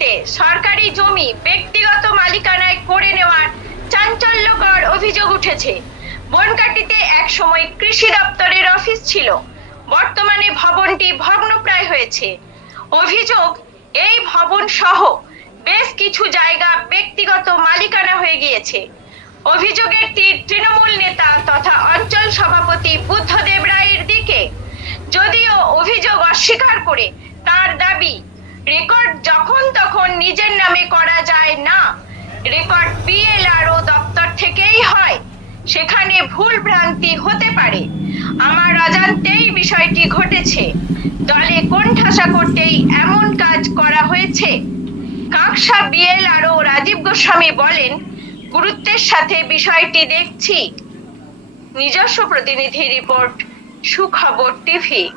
জমি ব্যক্তিগত মালিকানায় করে নেওয়ার চাঞ্চল্যকর অভিযোগ উঠেছে। বনকাটিতে এক সময় কৃষি দপ্তরের অফিস ছিল। বর্তমানে ভবনটি ভগ্নপ্রায় হয়েছে। অভিযোগ, এই ভবন সহ বেশ কিছু জায়গা ব্যক্তিগত মালিকানা হয়ে গিয়েছে। অভিযোগের তীর তৃণমূল নেতা তথা অঞ্চল সভাপতি বুদ্ধদেব রায়ের দিকে। যদিও অভিযোগ অস্বীকার করে তার দাবি রেকর্ড যখন তখন নিজের নামে করা যায় না। রেকর্ড পিএলআরও দপ্তর থেকেই হয়। সেখানে ভুল ভ্রান্তি হতে পারে। আমার অজান্তেই বিষয়টি ঘটেছে। দলে কোণঠাসা করতেই এমন কাজ করা হয়েছে। কাকসা বিএলআরও রাজীব গোস্বামী বলেন, গুরুত্বের সাথে বিষয়টি দেখছি। নিজস্ব প্রতিনিধি রিপোর্ট, সুখবর টিভি।